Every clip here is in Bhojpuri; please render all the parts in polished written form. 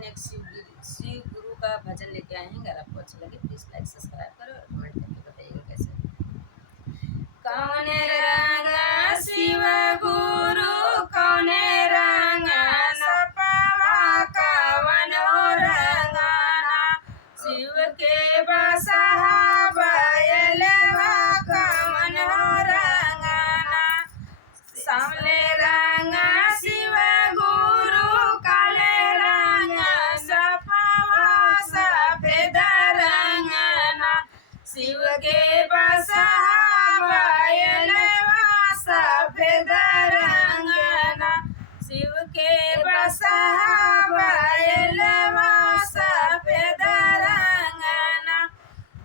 मैंने एक शिव गुरु का भजन लेके आए हैं। अगर आपको अच्छा लगे प्लीज़ लाइक सब्सक्राइब करो और कमेंट करके बताइएगा कैसे। कौन रंग शिव गुरु कौन रंग सपवा कवन रंगना शिव के बसहा बैलवा कवन रंगना सामले रंग शिव गुरु काले रंग सपवा सफेद रंगना शिव के बसहा बैलवा सफेद रंगना शिव के बसहा बैलवा सफेद रंगना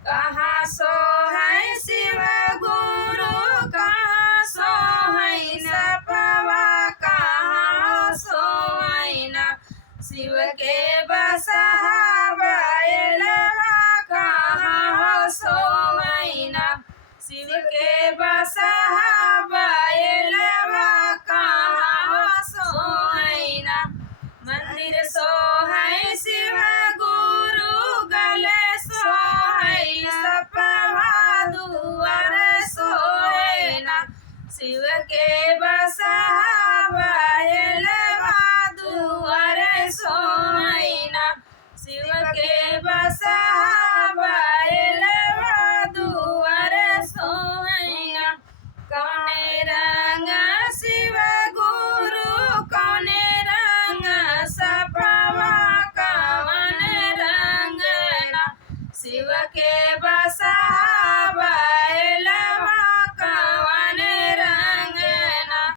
कहाँ सो है शिव गुरु कहाँ सो है सपवा कहाँ सोइना शिव के बसहा बैलवा कहाँ सोइना शिव के बसहा बैलवा कहाँ सोइना मंदिर सो है शिव गुरु गले सो है सपवा दुआर सोइना शिव के बसहा बैलवा दुआर सोइना शिव के बसहा